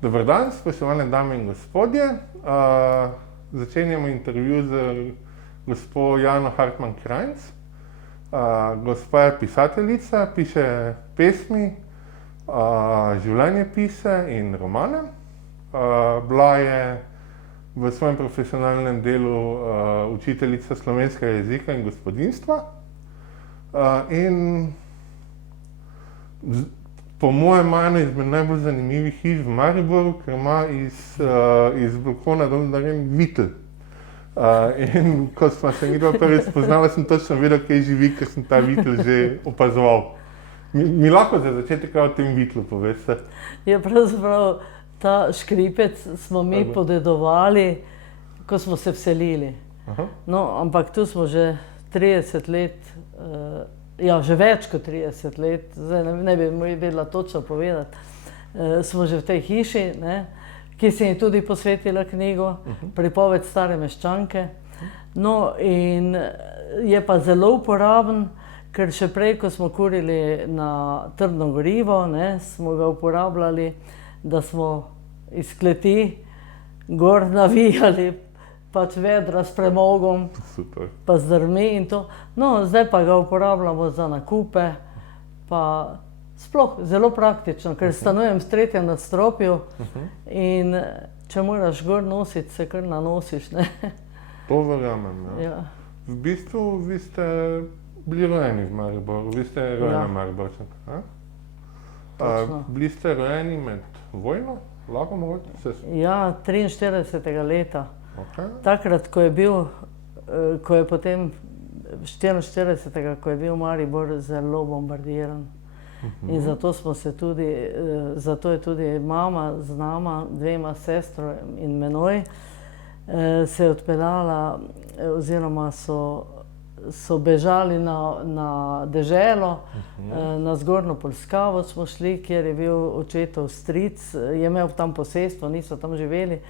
Dober dan, spoštovane dame in gospodje. Začenjamo intervju z gospo Jano Hartman-Krajnc. Gospa je pisateljica, piše pesmi, življenjepise in romane. Bila je v svojem profesionalnem delu učiteljica slovenskega jezika in gospodinjstva. In po mojem ima eno izmed najbolj zanimivih hiš v Mariboru, ker ima iz balkona dol narejen vitel. In ko smo se midva prvič spoznala, sem točno vedel, kje živi, ker sem ta vitel že opazoval. Mi lahko za začetek kaj o tem vitlu poveste? Ja, pravzaprav ta škripec smo mi podedovali, ko smo se vselili. No, ampak tu smo že 30 let, že več kot 30 let, zdaj ne bi vedela točno povedati, smo že v tej hiši, ki sem ji tudi posvetila knjigo, Pripoved stare meščanke. No, in je pa zelo uporaben, ker še prej, ko smo kurili na trdno gorivo, smo ga uporabljali, da smo iz kleti gor navijali pač vedra s premogom, pa z drvmi in to. No, zdaj pa ga uporabljamo za nakupe, pa sploh zelo praktično, ker stanujem v 3. nadstropju in če moraš gor nositi, se kar nanosiš, ne. To verjamem, ja. Ja. V bistvu vi ste bili rojeni v Mariboru, vi ste rojena Mariborčanka, Točno. Bili ste rojeni med vojno, lahko mogoče? Ja, 43. leta. Okay. Takrat, ko je potem 44. ko je bil Maribor zelo bombardiran. In zato smo se tudi, zato je tudi mama z nama, 2 sestrami in menoj, se je odpeljala, oziroma so bežali na deželo, na Zgornjo Polskavo smo šli, kjer je bil očetov stric, je imel tam posestvo, niso tam živeli.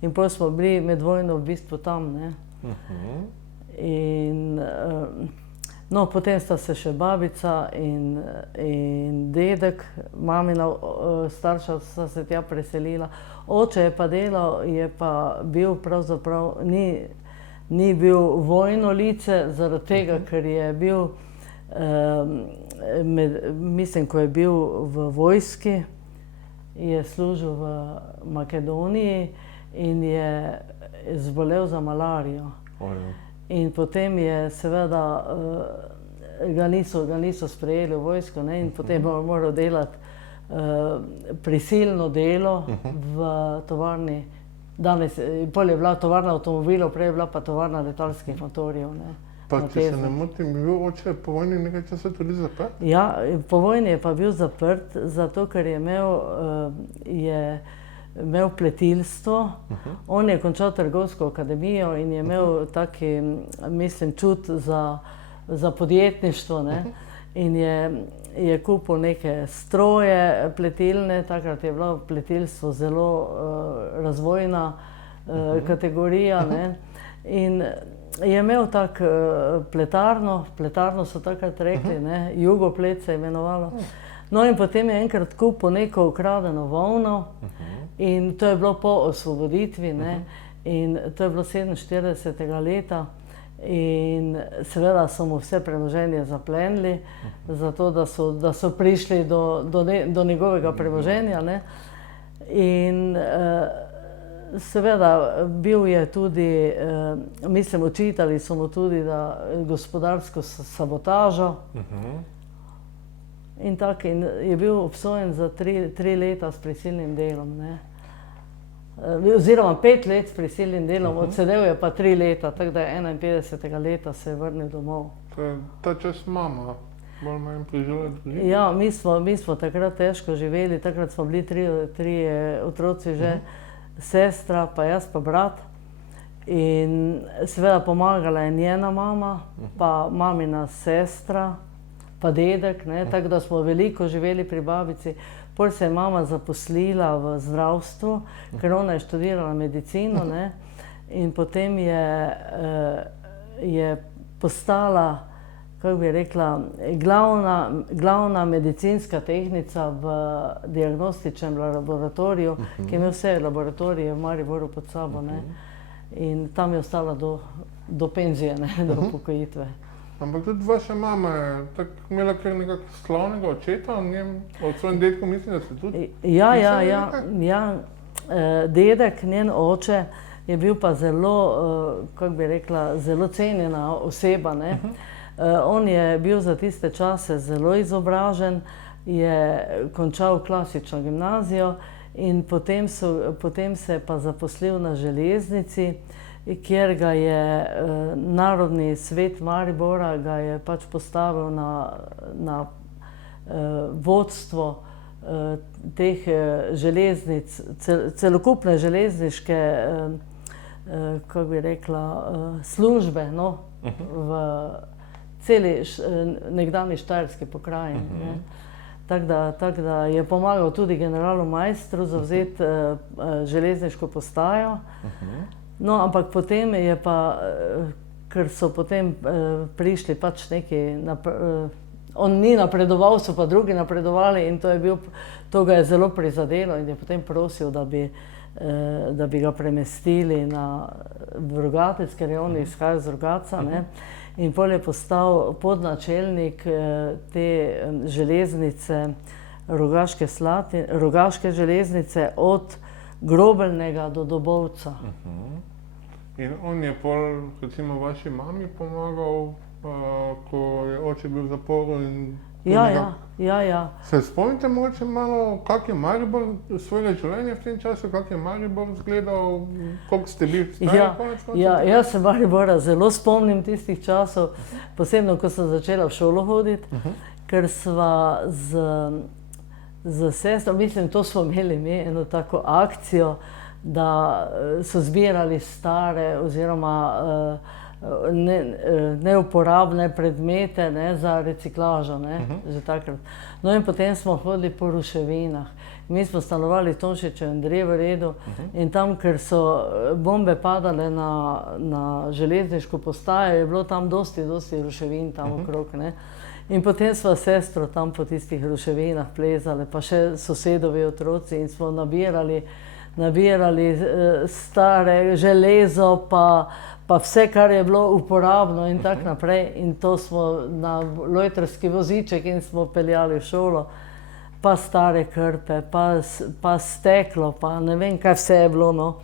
In potem smo bili med vojno v bistvu tam, ne. In no, potem sta se še babica in dedek, mamina starša sta se tja preselila. Oče je pa delal, je pa bil pravzaprav, ni bil vojno lice, zaradi tega, ker je bil, mislim, ko je bil v vojski, je služil v Makedoniji in je zbolel za malarijo. In potem je seveda, ga niso sprejeli v vojsko, in potem je moral delati prisilno delo v tovarni. Pol je bila tovarna avtomobilov, prej je bila pa tovarna letalskih motorjev. Pa če se ne motim, je bil oče po vojni nekaj časa tudi zaprt? Ja, po vojni je pa bil zaprt, zato ker je imel pletilstvo. On je končal trgovsko akademijo in je imel taki, mislim, čut za podjetništvo, in je kupil neke stroje pletilne, takrat je bilo pletilstvo zelo razvojna kategorija, in je imel tak pletarno so takrat rekli, Jugoplet se je imenovalo. No, in potem je enkrat kupil neko ukradeno volno in to je bilo po osvoboditvi, in to je bilo 47. leta. In seveda so mu vse premoženje zaplenili, zato da so prišli do njegovega premoženja, in seveda bil je tudi, mislim, očitali so mu tudi, da gospodarsko sabotažo. In tako, in je bil obsojen za 3 leta s prisilnim delom, oziroma 5 let s prisilnim delom, odsedel je pa 3 leta, tako da je 51. leta se je vrnil domov. To je ta čas mama bolj manj preživela družina? Ja, mi smo takrat težko živeli, takrat smo bili 3 otroci že, sestra, pa jaz pa brat. In seveda pomagala je njena mama, pa mamina sestra, pa dedek, tako da smo veliko živeli pri babici. Potem se je mama zaposlila v zdravstvu, ker ona je študirala medicino, in potem je postala kako bi rekla, glavna medicinska tehnica v diagnostičnem laboratoriju, ki je imel vse laboratorije v Mariboru pod sabo, ne. In tam je ostala do penzije, ne, do upokojitve. Ampak tudi vaša mama je tako imela kar nekako slavnega očeta, o svojem dedku mislim, da ste tudi? Ja. Dedek, njen oče, je bil pa zelo, kako bi rekla, zelo cenjena oseba, ne. On je bil za tiste čase zelo izobražen, je končal klasično gimnazijo in potem se je pa zaposlil na železnici, kjer ga je Narodni svet Maribora ga je pač postavil na vodstvo teh železnic, celokupne železniške, kako bi rekla, službe, no, v celi nekdanji Štajerski pokrajini. Tako da je pomagal tudi generalu Maistru zavzeti železniško postajo. No, ampak potem je pa, ker so potem prišli pač neki, on ni napredoval, so pa drugi napredovali in to ga je zelo prizadelo in je potem prosil, da bi ga premestili v Rogatec, ker je on izhajal z Rogatca, ne. In potem je postal podnačelnik te železnice, Rogaške železnice od Grobelnega do Dobovca. In on je pol, recimo, vaši mami pomagal, ko je oče bil v zaporu in... Ja. Se spomnite mogoče malo, kak je Maribor svojega življenja v tem času, kak je Maribor izgledal, koliko ste bili stari konec koncev? Ja, jaz se Maribora zelo spomnim tistih časov, posebno, ko sem začela v šolo hoditi, ker sva z sestro, mislim, to smo imeli eno tako akcijo, da so zbirali stare oziroma neuporabne predmete, ne, za reciklažo, ne, že takrat. No in potem smo hodili po ruševinah. Mi smo stanovali v Tonšičevem drevoredu in tam, ker so bombe padale na železniško postajo, je bilo tam dosti ruševin tam okrog, ne. In potem sva s sestro tam po tistih ruševinah plezali, pa še sosedovi otroci in smo nabirali stare železo, pa vse, kar je bilo uporabno in tako naprej. In to smo na lojtrski voziček in smo peljali v šolo, pa stare krpe, pa steklo, pa ne vem, kaj vse je bilo, no.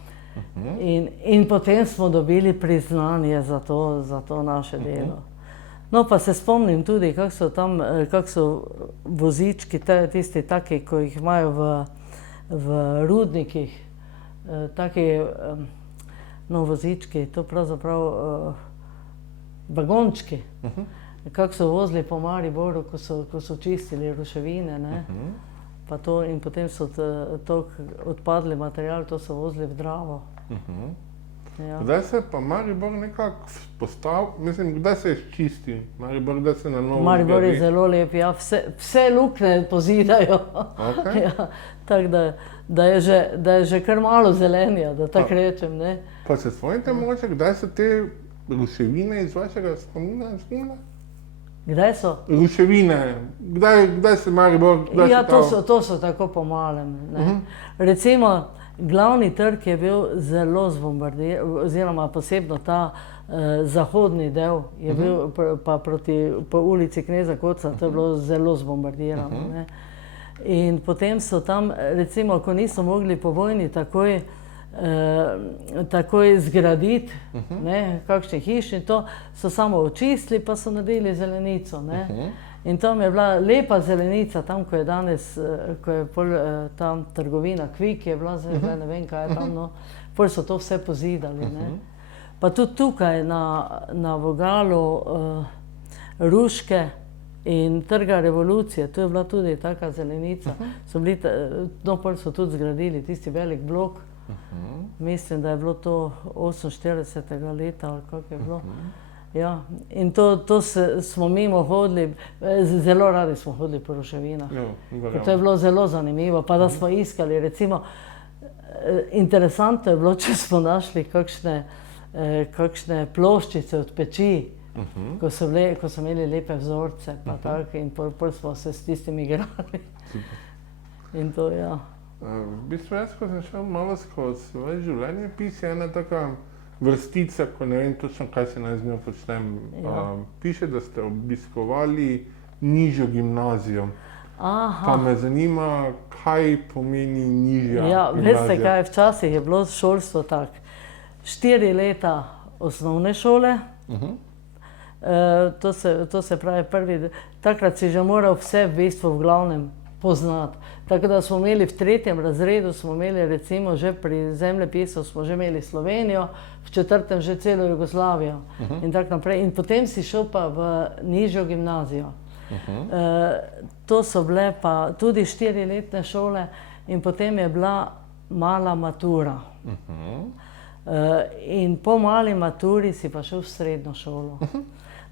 In potem smo dobili priznanje za to naše delo. No, pa se spomnim tudi, kako so vozički, tisti taki, ko jih imajo v rudnikih, taki, no, vozički, to pravzaprav vagončki, kako so vozili po Mariboru, ko so čistili ruševine, ne, pa to, in potem so odpadli material, to so vozili v Dravo. Ja. Kdaj se je pa Maribor nekako postavil, mislim, kdaj se je čistil Maribor, kdaj se na novo zgradi? Maribor je zelo lep, ja, vse luknje pozidajo. Ja, tako da je že kar malo zelenja, da tako rečem, ne. Pa se spomnite mogoče, kdaj so te ruševine iz vašega spomina izginile? Kdaj so? Ruševine, kdaj se Maribor, kdaj ja, to so tako po malem, ne. Recimo, glavni trg je bil zelo zbombardiran, oziroma posebno ta zahodni del je bil pa po ulici Kneza Koca, to je bilo zelo zbombardirano, ne. In potem so tam, recimo, ko niso mogli po vojni takoj zgraditi, ne, kakšne hiš in to, so samo očistili, pa so naredili zelenico, ne. In tam je bila lepa zelenica, tam, ko je danes, ko je tam trgovina Kvik je bila, zdaj ne vem, kaj je tam, no. Pol so to vse pozidali, ne. Pa tudi tukaj na vogalu Ruške in Trga Revolucije, tu je bila tudi taka zelenica. No, pol so tudi zgradili tisti velik blok. Mislim, da je bilo to 48. leta, ali kako je bilo. Ja, in to smo mimo hodili, zelo radi smo hodili po ruševinah. To je bilo zelo zanimivo, pa da smo iskali, recimo, interesantno je bilo, če smo našli kakšne ploščice od peči, ko so imeli lepe vzorce, pa tako, in pol smo se s tistim igrali. In to, ja. V bistvu jaz, ko sem šel malo skozi svoje življenje, je ena taka vrstica, ko ne vem točno, kaj se naj z njo počnem. Piše, da ste obiskovali nižjo gimnazijo. Pa me zanima, kaj pomeni nižja gimnazija. Veste kaj, včasih je bilo šolstvo tako. 4 leta osnovne šole, to se pravi takrat si že moral vse v bistvu v glavnem poznati. Tako da smo imeli v 3. razredu, smo imeli recimo že pri zemljepisu, smo že imeli Slovenijo, v 4. že celo Jugoslavijo in tako naprej. In potem si šel pa v nižjo gimnazijo. To so bile pa tudi 4-letne šole in potem je bila mala matura. In po mali maturi si pa šel v srednjo šolo.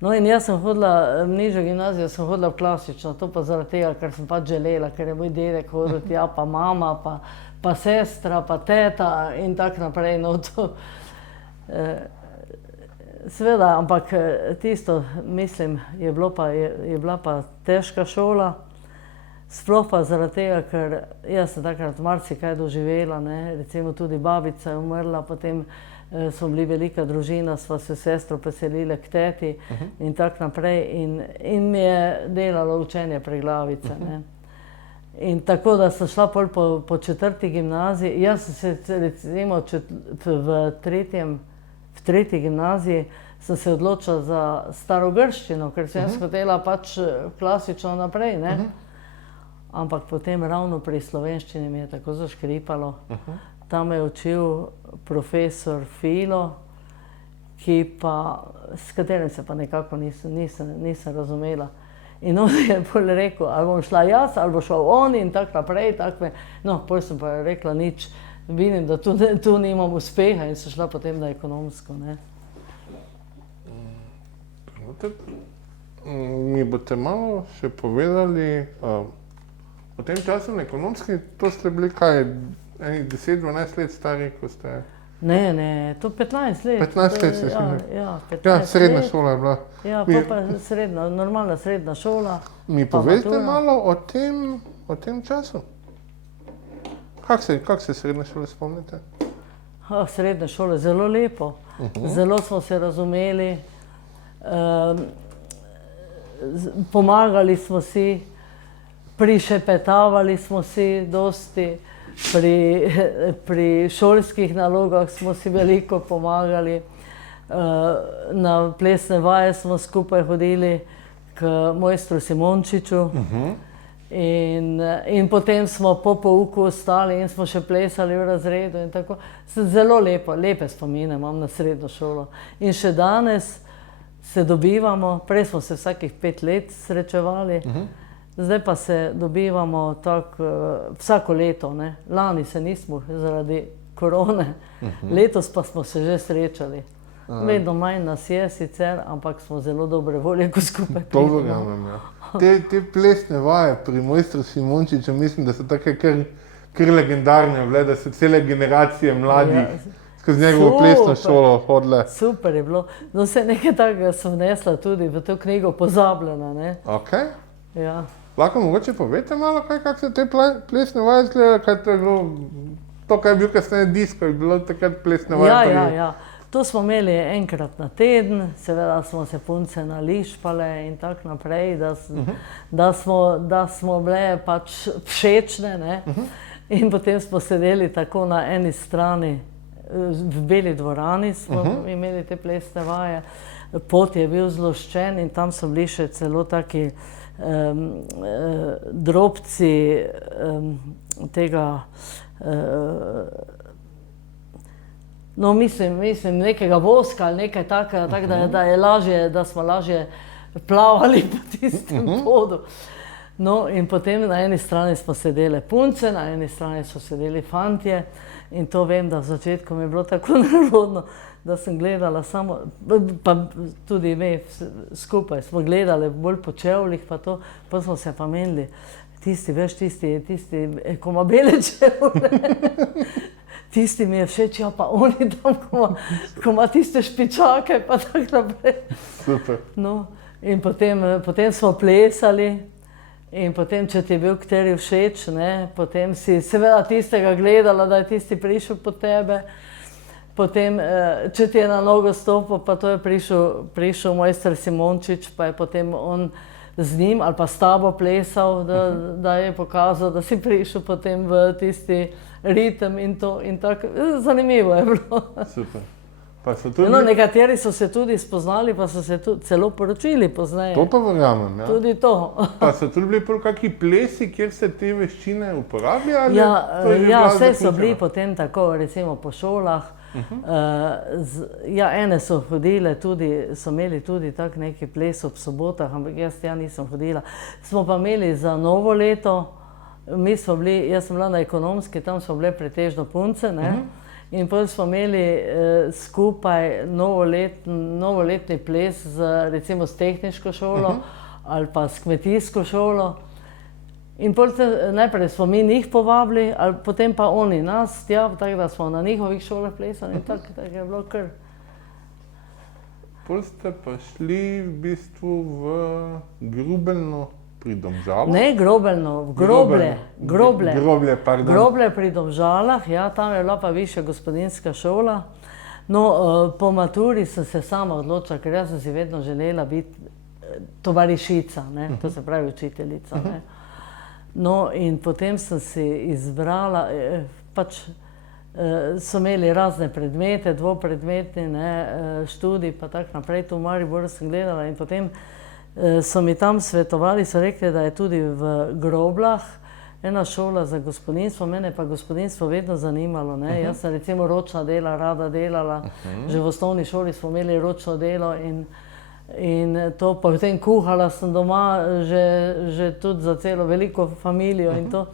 No in jaz sem hodila v nižjo gimnazijo, sem hodila v klasično, to pa zaradi tega, ker sem pač želela, ker je moj dedek hodil tja, pa mama, pa sestra, pa teta in tako naprej. No, to, seveda, ampak tisto, mislim, je bila pa težka šola, sploh pa zaradi tega, ker jaz sem takrat marsikaj doživela, ne, recimo tudi babica je umrla, potem smo bili velika družina, sva se sestro preselile k teti in tako naprej in mi je delalo učenje preglavice, ne. In tako, da sem šla pol po 4. gimnaziji, jaz sem se recimo v 3. gimnaziji sem se odločila za starogrščino, ker sem jaz hotela pač klasično naprej, ne. Ampak potem ravno pri slovenščini mi je tako zaškripalo. Tam me je učil profesor Filo, s katerim se pa nekako nisem razumela. In on je pol rekel, ali bom šla jaz, ali bo šel on in tako naprej. No, pol sem pa rekla nič, vidim, da tu nimam uspeha in sem šla potem na ekonomsko, ne. Mi boste malo še povedali, v tem času na ekonomski, to ste bili kaj, 10-12 let stari, ko ste... Ne, to 15 let. 15 let ste šli. Ja, 15 let. Ja, srednja šola je bila. Ja, pa normalna srednja šola. Mi povejte malo o tem času. Kako se srednje šole spomnite? Srednje šole, zelo lepo. Zelo smo se razumeli. Pomagali smo si, prišepetavali smo si dosti. Pri šolskih nalogah smo si veliko pomagali, na plesne vaje smo skupaj hodili k mojstru Simončiču in potem smo po pouku ostali in smo še plesali v razredu in tako. Zelo lepe spomine imam na srednjo šolo. In še danes se dobivamo, prej smo se vsakih 5 let srečevali, zdaj pa se dobivamo tako vsako leto, ne. Lani se nismo zaradi korone, letos pa smo se že srečali. Vedno manj nas je sicer, ampak smo zelo dobre volje, ko skupaj pridemo. To verjamem, ja. Te plesne vaje pri mojstru Simončiču, mislim, da so take kar legendarne bile, da so cele generacije mladih skozi njegovo plesno šolo hodile. Super je bilo. No, vse nekaj takega sem vnesla tudi v to knjigo Pozabljena, ne. Okej. Ja. Lahko mogoče povete malo, kako so te plesne vaje izgledale, kaj to je bilo, to, kaj je bil kasneje disko, je bilo takrat plesne vaje? Ja. To smo imeli enkrat na teden, seveda smo se punce nališpale in tako naprej, da smo bile pač všečne, ne. In potem smo sedeli tako na eni strani, v Beli dvorani smo imeli te plesne vaje, pod je bil zloščen in tam so bili še celo taki drobci tega, no mislim nekega voska ali nekaj takega, tako da smo lažje plavali po tistem podu. No in potem na eni strani smo sedele punce, na eni strani so sedeli fantje in to vem, da v začetku mi je bilo tako nerodno, da sem gledala samo, pa tudi me skupaj smo gledali bolj po čevljih pa to, pa smo se pa menili, tisti, ko ima bele čevlje, tisti mi je všeč, ja, pa oni tam, ko ima tiste špičake, pa tako naprej. Super. No, in potem smo plesali in potem, če ti je bil kateri všeč, ne, potem si seveda tistega gledala, da je tisti prišel po tebe. Potem, če ti je na nogo stopil, pa to je prišel mojster Simončič, pa je potem on z njim ali pa s tabo plesal, da je pokazal, da si prišel potem v tisti ritem in to in tako. Zanimivo je bilo. Super. Pa so tudi... No, nekateri so se tudi spoznali, pa so se tudi celo poročili pozneje. To pa verjamem, ja. Tudi to. Pa so tudi bili prav kakšni plesi, kjer se te veščine uporabljajo? Ja, vse so bili potem tako, recimo po šolah. Ja, ene so hodile tudi, so imeli tudi tak neki ples ob sobotah, ampak jaz nisem hodila. Smo pa imeli za novo leto, jaz sem bila na ekonomski, tam so bile pretežno punce, ne? In potem smo imeli skupaj novoletni ples recimo s tehniško šolo ali pa s kmetijsko šolo. In najprej smo mi njih povabili, potem pa oni nas, tako da smo na njihovih šolah plesali in tako je bilo kar. Potem ste pa šli v bistvu v Grubelno pri Domžalah? Ne Grobelno, v Groblje. Groblje, pardon. Groblje pri Domžalah, ja, tam je bila pa višja gospodinjska šola. No, po maturi sem se sama odločila, ker jaz sem si vedno želela biti tovarišica, ne, to se pravi učiteljica, ne. No, in potem sem si izbrala, pač so imeli razne predmete, dvopredmetni, ne, študij, pa tako naprej, tu v Mariboru sem gledala in potem so mi tam svetovali, so rekli, da je tudi v Groblah ena šola za gospodinjstvo, mene pa gospodinjstvo vedno zanimalo, ne, jaz sem recimo ročna dela rada delala, že v osnovni šoli smo imeli ročno delo in to, pa potem kuhala sem doma že tudi za celo veliko familijo in to.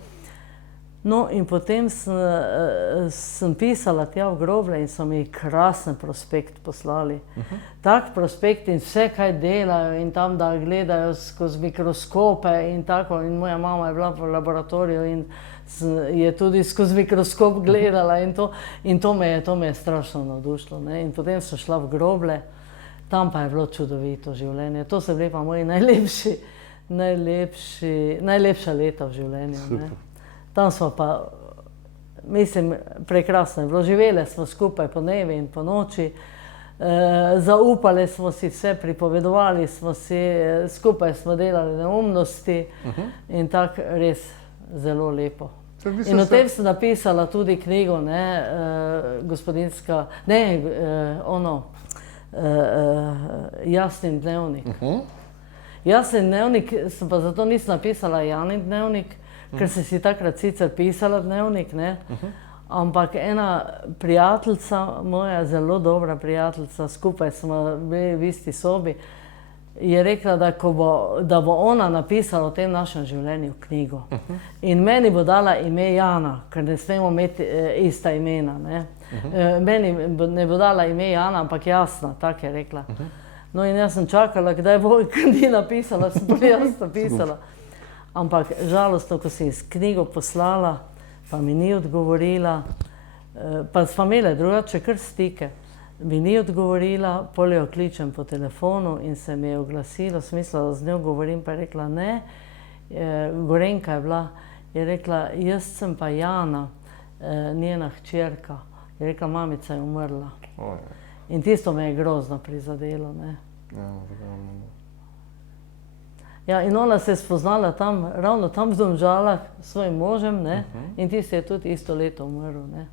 No, in potem sem pisala tja v Groblje in so mi krasen prospekt poslali. Tak prospekt in vse, kaj delajo in tam, da gledajo skozi mikroskope in tako. In moja mama je bila v laboratoriju in je tudi skozi mikroskop gledala in to me je strašno navdušilo, ne. In potem sem šla v Groblje. Tam pa je bilo čudovito življenje. To so bili pa moji najlepša leta v življenju. Ne. Tam smo pa, mislim, prekrasno je bilo. Živele smo skupaj po dnevi in po noči. Zaupali smo si vse, pripovedovali smo si, skupaj smo delali neumnosti in tako res zelo lepo. In o tem sem napisala tudi knjigo, ne, gospodinjska, ne, Jasnin dnevnik. Jasnin dnevnik, pa zato nisem napisala Janin dnevnik, ker sem si takrat sicer pisala dnevnik, ne, ampak ena prijateljica, moja zelo dobra prijateljica, skupaj smo bili v isti sobi, je rekla, da bo ona napisala o tem našem življenju knjigo. In meni bo dala ime Jana, ker ne smemo imeti ista imena, ne. Meni ne bo dala ime Jana, ampak Jasna, tako je rekla. No in jaz sem čakala, kdaj bo knjigo napisala, sem pa jaz napisala. Ampak žalostno, ko si knjigo poslala, pa mi ni odgovorila, pa sva imela drugače kar stike, mi ni odgovorila, pol jo kličem po telefonu in se mi je oglasila, sem mislila, da z njo govorim, pa je rekla ne, Gorenjka je bila, je rekla, jaz sem pa Jana, njena hčerka. Je rekla, mamica je umrla. In tisto me je grozno prizadelo, ne. Ja, in ona se je spoznala tam, ravno tam v Domžalah s svojim možem, ne, in tisti je tudi isto leto umrl, ne.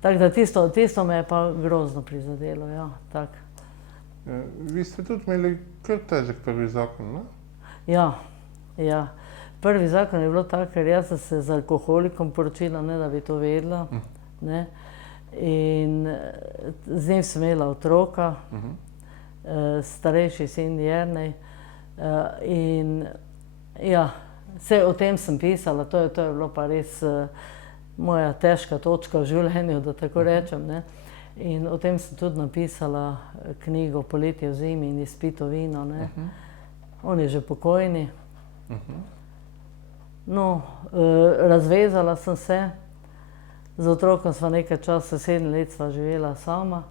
Tako da tisto me je pa grozno prizadelo, ja, tako. Vi ste tudi imeli kar težek prvi zakon, ne? Ja, ja. Prvi zakon je bilo tako, ker jaz sem se z alkoholikom poročila, ne da bi to vedela, ne. In z njim sem imela otroka, starejši sin Jernej. In ja, vse o tem sem pisala, to je bilo pa res moja težka točka v življenju, da tako rečem, ne. In o tem sem tudi napisala knjigo Poletje v zimi in Izpito vino, ne. On je že pokojni. No, razvezala sem se, Z otrokom sva nekaj časa, 7 let sva živela sama,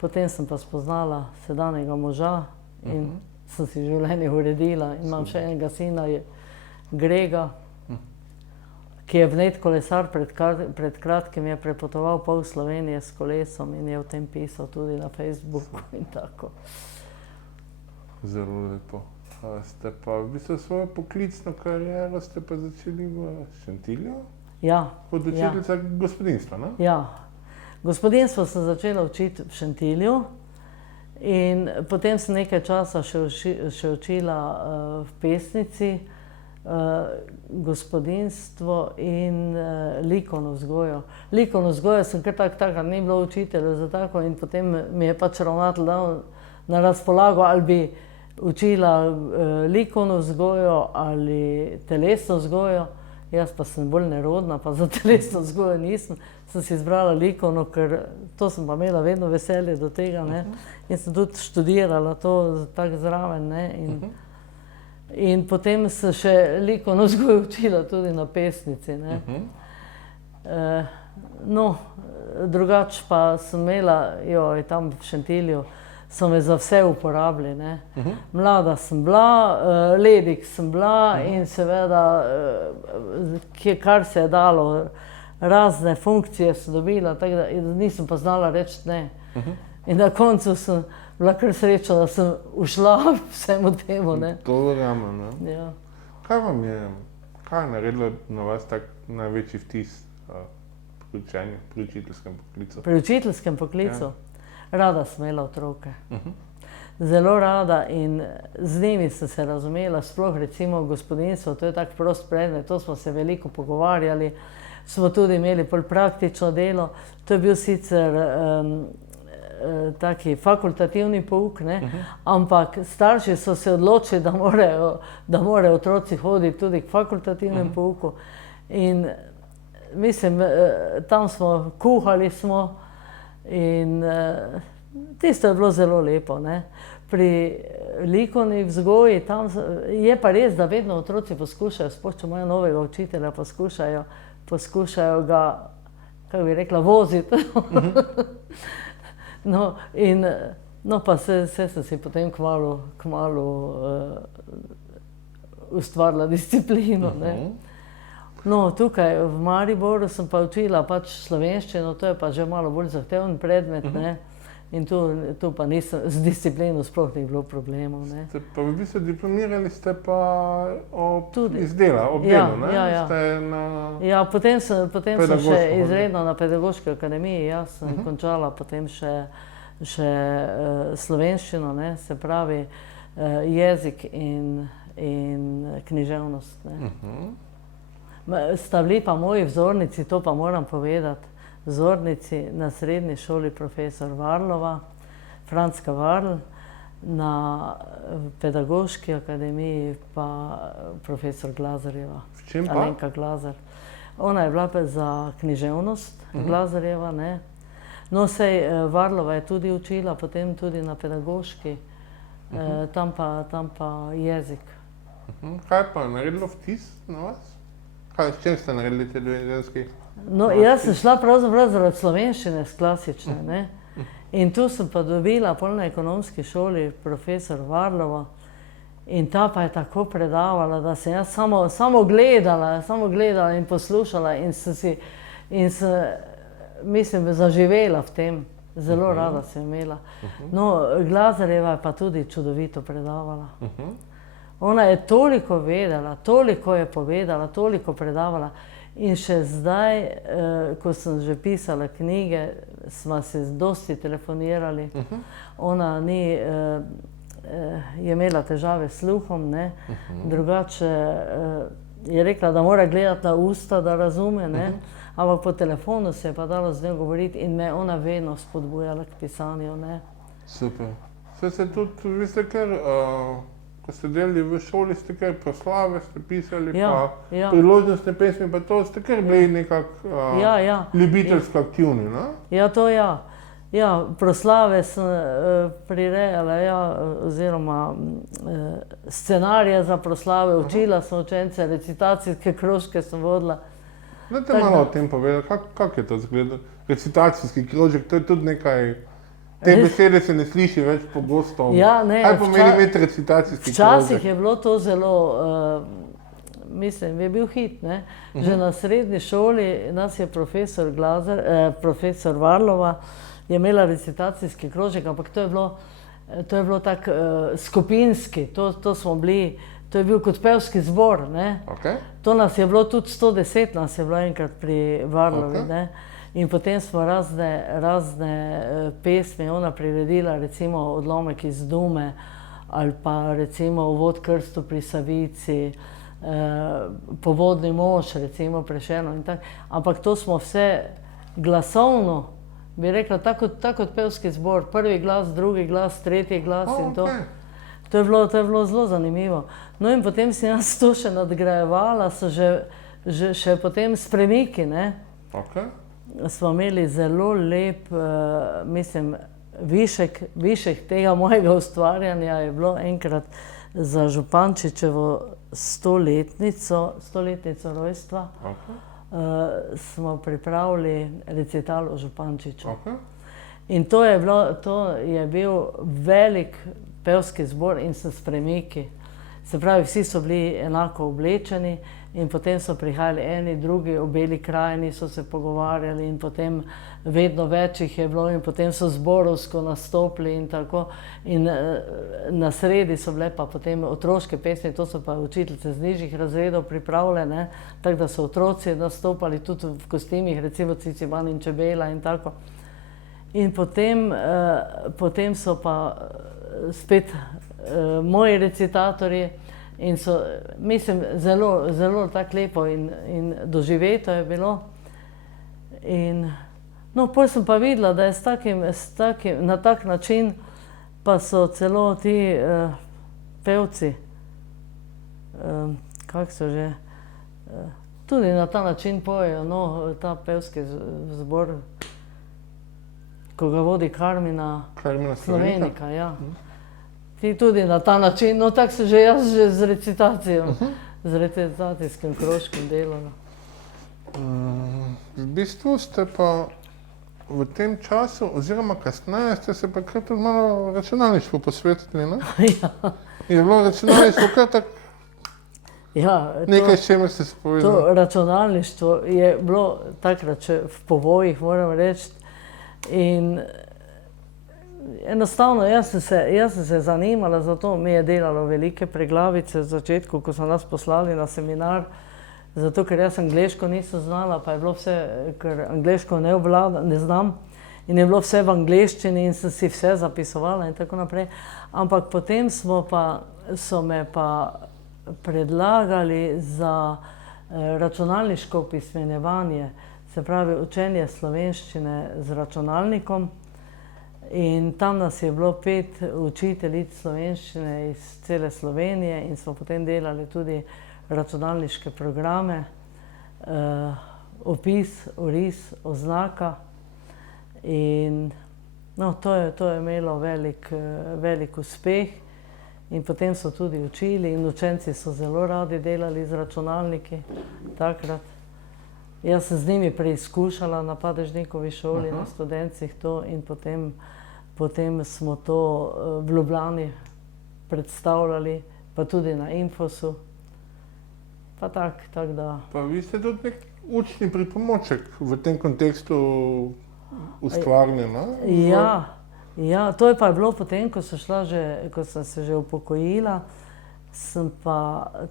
potem sem pa spoznala sedanjega moža in sem si življenje uredila. In imam še enega sina, Grega, ki je vnet kolesar, pred kratkim je prepotoval pol Slovenije s kolesom in je o tem pisal tudi na Facebooku in tako. Zelo lepo. Ste pa v bistvu svojo poklicno kariero ste pa začeli v Šentilju? Ja. Kot učiteljica gospodinjstva, ne? Ja. Gospodinjstvo sem začela učiti v Šentilju in potem sem nekaj časa še učila v Pesnici, gospodinjstvo in likovno vzgojo. Likovno vzgojo sem kar takrat ni bilo učitelja za tako in potem mi je pač ravnatelj dal na razpolago, ali bi učila likovno vzgojo ali telesno vzgojo. Jaz pa sem bolj nerodna, pa za telesno vzgojo nisem. Sem si izbrala likovno, ker to sem pa imela vedno veselje do tega, ne. In sem tudi študirala to tako zraven, ne. In potem sem še likovno vzgojo učila tudi na Pesnici, ne. No, drugače pa sem imela, tam v Šentilju, so me za vse uporabili, ne. Mlada sem bila, ledik sem bila in seveda, kar se je dalo, razne funkcije sem dobila, tako da nisem pa znala reči ne. In na koncu sem bila kar srečna, da sem ušla vsemu temu, ne. To verjamem, ne. Ja. Kaj je naredilo na vas tak največji vtis pri učenju, pri učiteljskem poklicu? Pri učiteljskem poklicu? Rada sem imela otroke. Zelo rada in z njimi sem se razumela, sploh recimo gospodinjstvo, to je tak prost predmet, to smo se veliko pogovarjali, smo tudi imeli bolj praktično delo, to je bil sicer taki fakultativni pouk, ne, ampak starši so se odločili, da morajo otroci hoditi tudi k fakultativnem pouku in mislim, tam smo, kuhali smo, in tisto je bilo zelo lepo, ne. Pri likovni vzgoji, tam je pa res, da vedno otroci poskušajo, sploh če imajo novega učitelja, poskušajo ga, kako bi rekla, voziti. No, in pa se sem si potem kmalu ustvarila disciplino, ne. No, tukaj v Mariboru sem pa učila pač slovenščino, to je pa že malo bolj zahteven predmet, ne. In tu pa nisem, z disciplino sploh ni bilo problemov, ne. Ste pa v bistvu diplomirali ste pa iz dela, ob delu, ne? Ja. Ste na... Ja, potem sem še izredno na Pedagoški akademiji, jaz sem končala potem še slovenščino, ne, se pravi jezik in književnost, ne. Sta bili pa moji vzornici, to pa moram povedati, vzornici na srednji šoli profesor Varlova, Franska Varl, na Pedagoški akademiji pa profesor Glazarjeva. V čem pa? Alenka Glazar. Ona je bila pa za književnost, Glazarjeva, ne. No, sej Varlova je tudi učila, potem tudi na Pedagoški, tam pa jezik. Kaj pa naredilo vtis na vas? S čem ste naredili te dve ženski? No, jaz sem šla pravzaprav zaradi slovenščine klasične, ne. In tu sem pa dobila pol na ekonomski šoli profesor Varlova in ta pa je tako predavala, da sem jaz samo gledala in poslušala in mislim, zaživela v tem. Zelo rada sem imela. No, Glazarjeva je pa tudi čudovito predavala. Ona je toliko vedela, toliko je povedala, toliko predavala in še zdaj, ko sem že pisala knjige, sva se dosti telefonirali. Ona je imela težave s sluhom, ne, drugače je rekla, da mora gledati na usta, da razume, ne, ampak po telefonu se je pa dalo z njo govoriti in me ona vedno spodbujala k pisanju, ne. Super. Saj se tudi, vi ste kar, ko ste delali v šoli, ste kar proslave, ste pisali, pa priložnostne pesmi, pa to ste kar bili nekako ljubiteljsko aktivni, ne? Ja, to ja. Ja, proslave sem prirejala, oziroma scenarije za proslave, učila sem učence, recitacijske krožke sem vodila. Da te malo o tem povedal, kako je to izgledalo? Recitacijski krožek, to je tudi nekaj, te besede se ne sliši več pogosto. Ja, ne, kaj pomeni imeti recitacijski krožek? Včasih je bilo to zelo, mislim, je bil hit, ne. Že na srednji šoli nas je profesor Varlova je imela recitacijski krožek, ampak to je bilo tako skupinski, to smo bili, to je bil kot pevski zbor, ne. Okay. To nas je bilo tudi 110, nas je bilo enkrat pri Varlovi, ne. In potem smo razne pesmi ona priredila, recimo Odlomek iz Dume, ali pa recimo Uvod krstu pri Savici, Povodni mož, recimo Prešernov in tako. Ampak to smo vse glasovno, bi rekla, tako kot pevski zbor, prvi glas, drugi glas, tretji glas in to. To je bilo zelo zanimivo. No in potem si jaz to še nadgrajevala, so še potem spremiki, ne. Okay. Smo imeli zelo lep, mislim, višek tega mojega ustvarjanja je bilo enkrat za Župančičevo stoletnico rojstva. Okay. Smo pripravili recital o Župančiču. Okay. In to je bil velik pevski zbor in s spremiki. Se pravi, vsi so bili enako oblečeni in potem so prihajali eni, drugi, v Beli krajini so se pogovarjali in potem vedno več jih je bilo in potem so zborovsko nastopili in tako. In na sredi so bile pa potem otroške pesmi, to so pa učiteljice z nižjih razredov pripravljene, tako da so otroci nastopali tudi v kostimih, recimo Ciciban in Čebela in tako. In potem so pa spet moji recitatorji in so, mislim, zelo tako lepo in doživeto je bilo. In no, potem sem pa videla, da je na tak način pa so celo ti pevci, kako so že, tudi na ta način pojejo, no, ta pevski zbor, ko ga vodi Karmina Slovenika, ja. Ti tudi na ta način, no tako se že jaz z recitacijo, z recitacijskim krožkom delala. V bistvu ste pa v tem času, oziroma kasneje, ste se pa kar tudi malo računalništvu posvetili, ne? Ja. Je bilo računalništvo kar tako nekaj, s čemer ste se povedali? To računalništvo je bilo takrat še v povojih, moram reči. In enostavno, jaz sem se zanimala za to, mi je delalo velike preglavice v začetku, ko so nas poslali na seminar, zato ker jaz angleško nisem znala, pa je bilo vse, ker angleško ne znam, in je bilo vse v angleščini in sem si vse zapisovala in tako naprej. Ampak potem so me pa predlagali za računalniško opismenjevanje, se pravi učenje slovenščine z računalnikom. In tam nas je bilo 5 učiteljic slovenščine iz cele Slovenije in smo potem delali tudi računalniške programe, opis, oris, oznaka. In no, to je imelo velik uspeh in potem so tudi učili in učenci so zelo radi delali z računalniki takrat. Jaz sem z njimi preizkušala na Padežnikovi šoli, na Studencih to in potem smo to v Ljubljani predstavljali, pa tudi na Infosu. Pa tako da. Pa vi ste tudi nek učni pripomoček v tem kontekstu ustvarjali, ne? Ja, to je pa bilo potem, ko sem se že upokojila,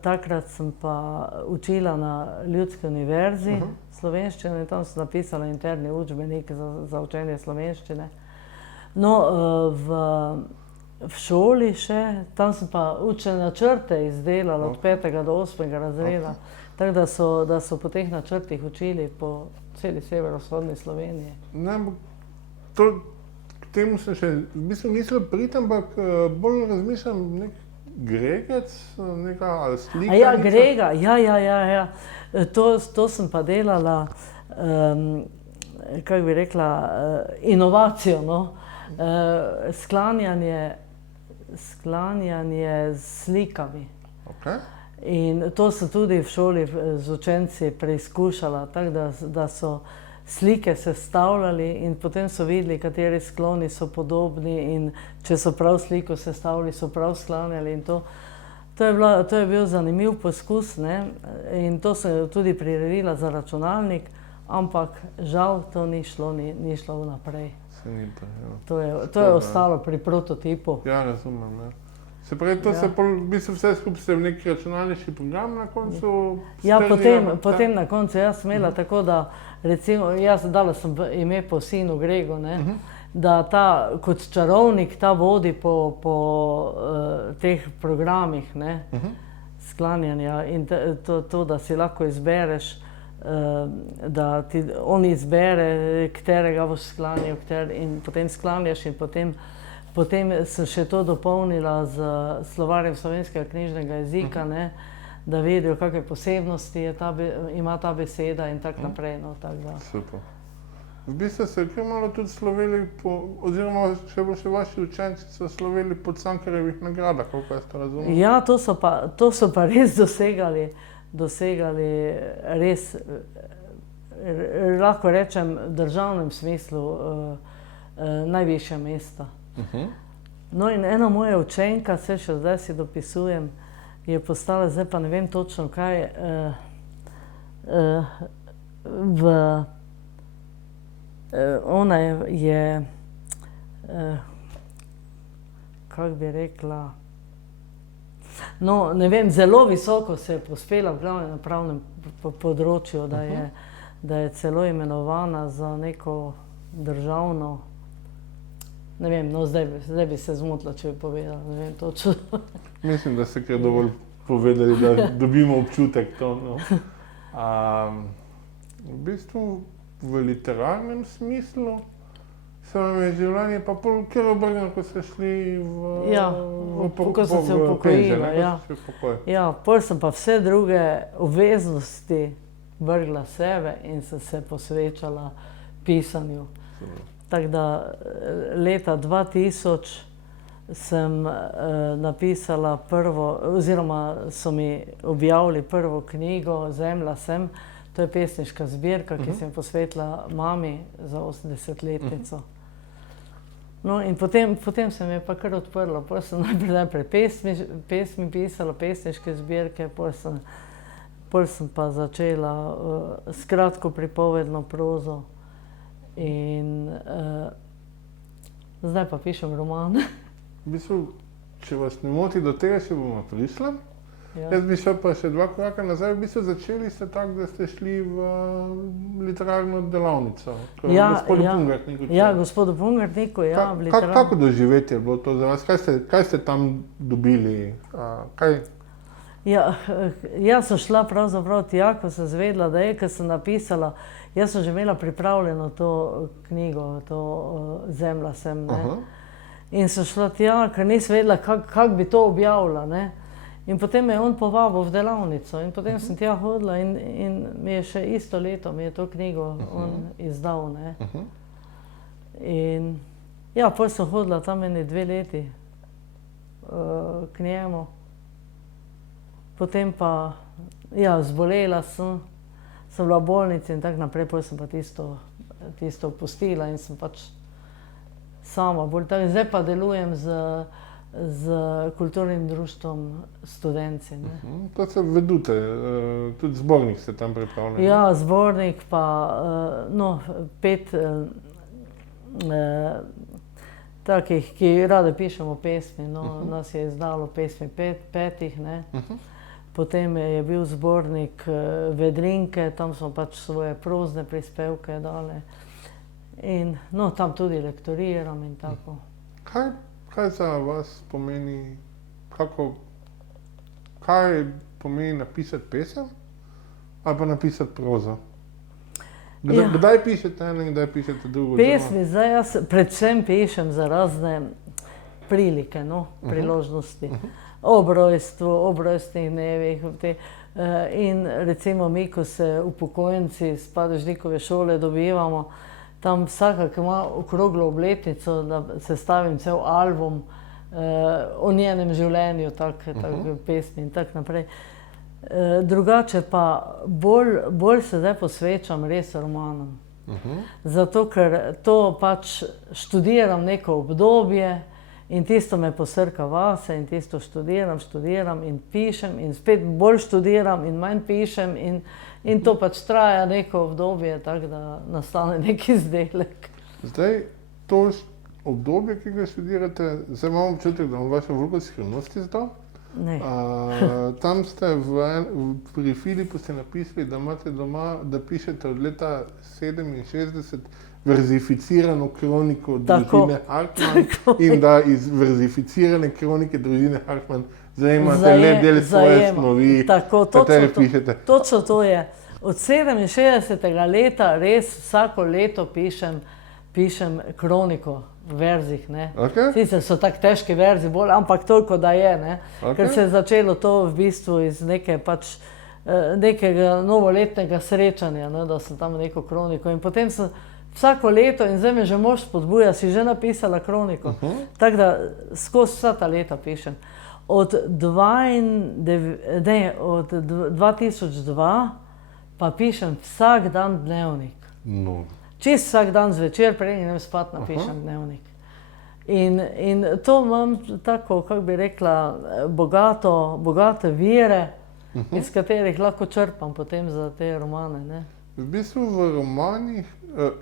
takrat sem pa učila na Ljudski univerzi slovenščino in tam sem napisala interni učbenik za učenje slovenščine. No, v šoli še, tam sem pa učne načrte izdelala od 5. do 8. razreda, tako da so po teh načrtih učili po celi severovzhodni Sloveniji. K temu sem še, v bistvu mislil priti, ampak bolj razmišljam nek Gregec, neka slikanica. Ja, Grega, ja. To sem pa delala, kako bi rekla, inovacijo, no. Sklanjanje s slikami. In to so tudi v šoli z učenci preizkušala, tako da so slike sestavljali in potem so videli, kateri skloni so podobni in če so prav sliko sestavili, so prav sklanjali in to. To je bil zanimiv poskus, ne? In to sem tudi priredila za računalnik, ampak žal to ni šlo naprej. Se ni to, ja. To je ostalo pri prototipu. Ja, razumem, ja. Se pravi, to se v bistvu vse skupaj se v neki računalniški program na koncu Ja, potem na koncu jaz imela tako, da recimo, dala sem ime po sinu Gregu, ne, da ta kot čarovnik ta vodi po teh programih, ne, sklanjanja in to, da si lahko izbereš, da ti on izbere, katerega boš sklanjal in potem sklanjaš in potem sem še to dopolnila z slovarjem slovenskega knjižnega jezika, ne, da vidijo, kakšne posebnosti ima ta beseda in tako naprej. No, Super. V bistvu se je malo tudi sloveli oziroma še vaši učenci so sloveli po Cankarjevih nagradah, kako jaz to razumem? Ja, to so pa res dosegali res, lahko rečem, v državnem smislu najvišja mesta. No in ena moja učenka, se še zdaj si dopisujem, je postala, zdaj pa ne vem točno kaj, ona je, kako bi rekla, no ne vem, zelo visoko se je povzpela v glavnem na pravnem področju, da je celo imenovana za neko državno. Ne vem, no zdaj bi se zmotila, če bi povedala, ne vem točno. Mislim, da ste kar dovolj povedali, da dobimo občutek to, no. V bistvu v literarnem smislu se vam je življenje pa pol kar obrnilo, ko ste šli ko sem se upokojila, ja. Ja, pol sem pa vse druge obveznosti vrgla sebe in sem se posvečala pisanju. Tako da leta 2000 sem napisala prvo, oziroma so mi objavili prvo knjigo Zemlja sem. To je pesniška zbirka, ki sem posvetila mami za 80-letnico. No in potem se mi je pa kar odprlo. Potem sem najprej pesmi pisala, pesniške zbirke, potem sem pa začela s kratko pripovedno prozo. In zdaj pa pišem roman. V bistvu, če vas ne moti, do tega še bomo prišli. Jaz bi šel pa še 2 koraka nazaj. V bistvu začeli ste tako, da ste šli v literarno delavnico. Gospodu Pungartniku. Ja, gospodu Pungartniku, ja. Kako doživetje je bilo to za vas? Kaj ste tam dobili? Ja, jaz sem šla pravzaprav tja, ko sem zvedela, da je, ker sem napisala, jaz sem že imela pripravljeno to knjigo, to Zemlja sem, ne. In sem šla tja, ker nisem vedela, kako bi to objavila, ne. In potem me je on povabil v delavnico in potem sem tja hodila in mi je še isto leto mi je to knjigo on izdal, ne. In ja, potem sem hodila tam ene 2 leti k njemu. Potem pa, ja, zbolela sem bila v bolnici in tako naprej, potem sem pa tisto opustila in sem pač sama bolj tako. Zdaj pa delujem z kulturnim društvom Studenci, ne. To se vedute, tudi zbornik ste tam pripravljeni. Ja, zbornik pa, no, 5 takih, ki rade pišemo pesmi, no, nas je izdalo pesmi 5, ne. Potem je bil zbornik Vedrinke, tam smo pač svoje prozne prispevke dali. In no, tam tudi lektoriram in tako. Kaj za vas pomeni, kaj pomeni napisati pesem ali pa napisati prozo? Kdaj pišete eno in kdaj pišete drugo? Pesmi zdaj jaz predvsem pišem za razne prilike, no, priložnosti. Ob rojstvu, ob rojstnih dnevih. In recimo mi, ko se upokojenci s Padežnikove šole dobivamo, tam vsaka, ki ima okroglo obletnico, da sestavim cel album o njenem življenju, take pesmi in tako naprej. Drugače pa bolj se zdaj posvečam res romanom. Zato, ker to pač študiram neko obdobje in tisto me posrka vase in tisto študiram in pišem in spet bolj študiram in manj pišem in to pač traja neko obdobje, tako da nastane neki izdelek. Zdaj, to obdobje, ki ga študirate, zdaj imam občutek, da imam vaše veliko skrivnosti za to. Ne. Tam ste pri Filipu ste napisali, da imate doma, da pišete od leta 67 verzificirano kroniko družine Hartmann in da iz verzificirane kronike družine Hartmann zajemate le del svoje snovi, katere pišete. Točno to je. Od 67. leta res vsako leto pišem kroniko v verzih, ne. Sicer so tako težki verzi bolj, ampak toliko, da je, ne. Ker se je začelo to v bistvu iz nekega novoletnega srečanja, ne, da sem tam neko kroniko in potem sem vsako leto in zdaj me že mož spodbuja, si že napisala kroniko. Tako da skozi vsa ta leta pišem. Od 2002 pa pišem vsak dan dnevnik. Čist vsak dan zvečer, preden grem spat, napišem dnevnik. In to imam tako, kako bi rekla, bogate vire, iz katerih lahko črpam potem za te romane, ne. V bistvu v romanih,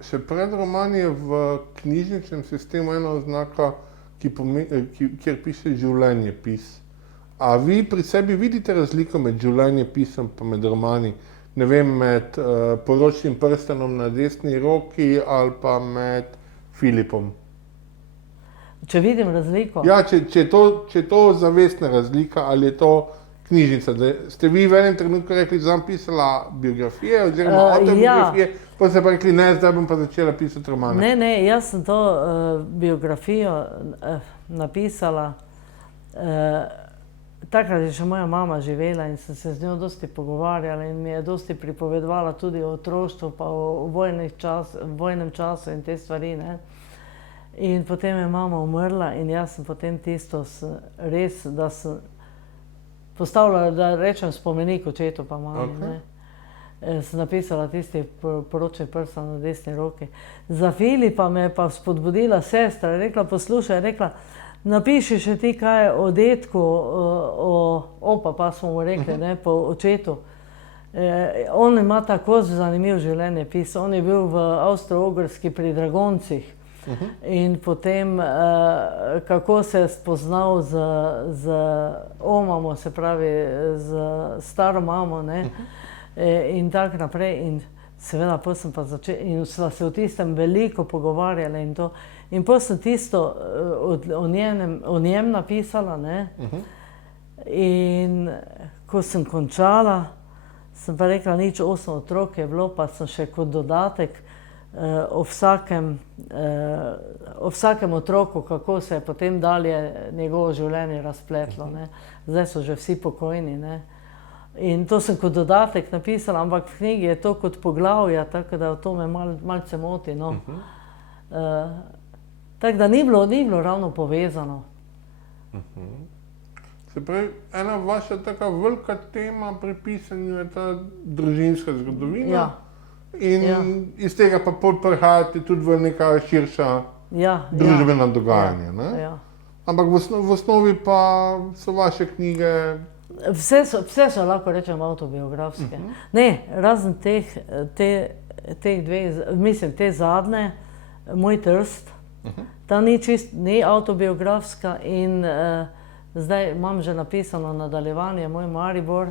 še pred romani je v knjižničnem sistemu ena oznaka, kjer piše življenjepis. A vi pri sebi vidite razliko med življenjepisom pa med romani? Ne vem, med Poročnim prstanom na desni roki ali pa med Filipom? Če vidim razliko? Ja, če je to zavestna razlika ali je to knjižnica. Ste vi v enem trenutku rekli, da sem pisala biografije oziroma autobiografije, pa ste pa rekli, ne, zdaj bom pa začela pisati romane. Ne, jaz sem to biografijo napisala. Takrat je še moja mama živela in sem se z njo dosti pogovarjala in mi je dosti pripovedovala tudi o otroštvu pa o vojnem času in te stvari, ne. In potem je mama umrla in jaz sem potem tisto res, da sem postavila, da rečem, spomenik očetu pa mami, ne. Sem napisala tisti Poročni prstan na desni roki. Za Filipa me je pa spodbudila sestra, je rekla, poslušaj, je rekla, napiši še ti kaj o detku, opa pa smo mu rekli, ne, po očetu. On ima tako zanimiv življenjepis, on je bil v Avstro-Ogrski pri Dragoncih in potem kako se je spoznal z omamo, se pravi z staro mamo, ne, in tako naprej. In seveda, potem sem pa začela in sva se o tistem veliko pogovarjala in to. In potem sem tisto o njem napisala, ne. In ko sem končala, sem pa rekla, nič 8 otrok je bilo, pa sem še kot dodatek o vsakem otroku, kako se je potem dalje njegovo življenje razpletlo, ne. Zdaj so že vsi pokojni, ne. In to sem kot dodatek napisala, ampak v knjigi je to kot poglavja, tako da to me malce moti, no. Tako da ni bilo ravno povezano. Se pravi, ena vaša taka velika tema pri pisanju je ta družinska zgodovina in iz tega pa prihajate tudi v neka širša družbena dogajanja, ne? Ampak v osnovi pa so vaše knjige... Vse so lahko rečem avtobiografske. Ne, razen teh dveh, mislim, te zadnje, Moj Trst, ta ni avtobiografska in zdaj imam že napisano nadaljevanje, Moj Maribor,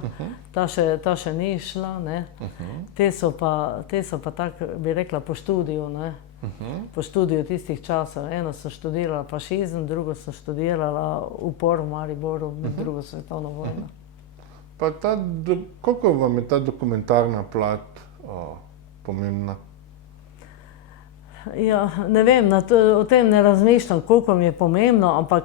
ta še ni išla, ne. Te so pa tako, bi rekla, po študiju, ne. Po študiju tistih časov. Eno sem študirala fašizem, drugo sem študirala upor v Mariboru med drugo svetovno vojno. Pa koliko vam je ta dokumentarna plat pomembna? Ja, ne vem, o tem ne razmišljam, koliko mi je pomembno, ampak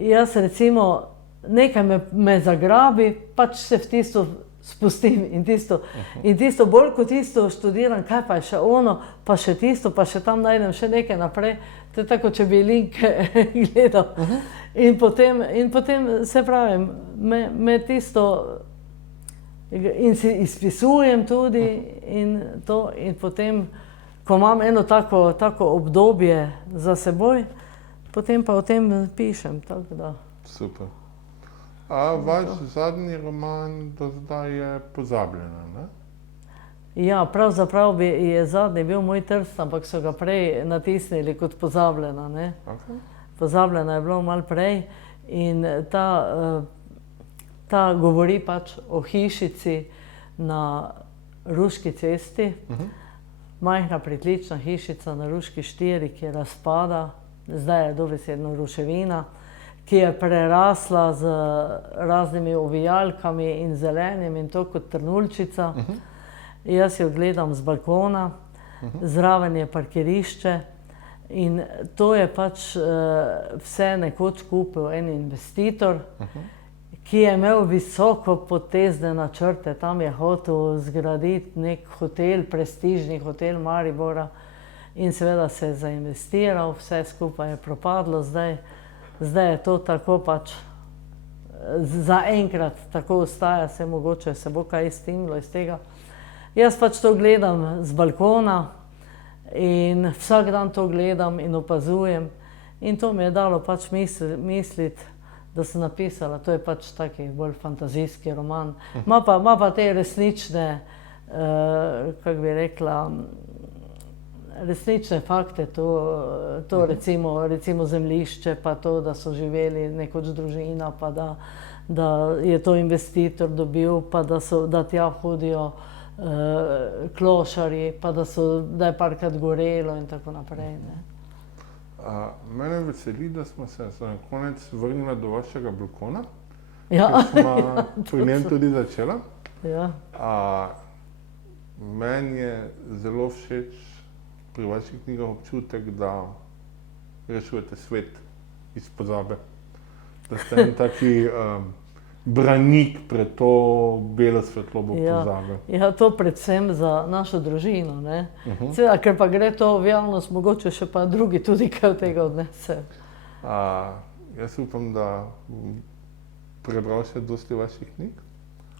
jaz recimo nekaj me zagrabi, pač se v tisto spustim in tisto bolj kot tisto študiram, kaj pa je še ono, pa še tisto, pa še tam najdem še nekaj naprej. To je tako, če bi linke gledal. In potem se pravim, me tisto in si izpisujem tudi in to. In potem, ko imam eno tako obdobje za seboj, potem pa o tem pišem. Tako da. Super. A vaš zadnji roman do zdaj je Pozabljena, ne? Ja, pravzaprav je zadnji bil Moj Trst, ampak so ga prej natisnili kot Pozabljena, ne? Okay. Pozabljena je bilo malo prej in ta govori pač o hišici na Ruški cesti, majhna pritlična hišica na Ruški 4, ki razpada, zdaj je dobesedno ruševina, ki je prerasla z raznimi ovijalkami in zelenjem in to kot trnulčica. Jaz jo gledam z balkona, zraven je parkirišče in to je pač vse nekoč kupil en investitor, ki je imel visoko potezne načrte. Tam je hotel zgraditi nek hotel, prestižni hotel Maribora in seveda se je zainvestiral, vse skupaj je propadlo, zdaj je to tako pač, zaenkrat tako ostaja, se mogoče se bo kaj iztinilo iz tega. Jaz pač to gledam z balkona in vsak dan to gledam in opazujem in to mi je dalo pač misliti, da sem napisala, to je pač taki bolj fantazijski roman. Ima pa te resnične, kako bi rekla, resnične fakte, to recimo zemljišče, pa to, da so živeli nekoč družina, pa da je to investitor dobil, pa da tja hodijo klošarji, pa da je parkrat gorelo in tako naprej, ne. Mene veseli, da smo se za konec vrnili do vašega balkona, Ja. ker smo pri njem tudi začela. Ja. Meni je zelo všeč pri vaših knjigah občutek, da rešujete svet iz pozabe. Da ste en taki branik pred to belo svetlobo pozabe. Ja, to predvsem za našo družino, ne. Seveda, ker pa gre to v javnost, mogoče še pa drugi tudi kaj od tega odnesejo. Jaz upam, da bom prebral še dosti vaših knjig.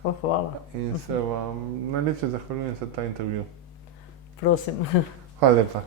Hvala. In se vam najlepše zahvaljujem za ta intervju. Prosim. Hvala lepa.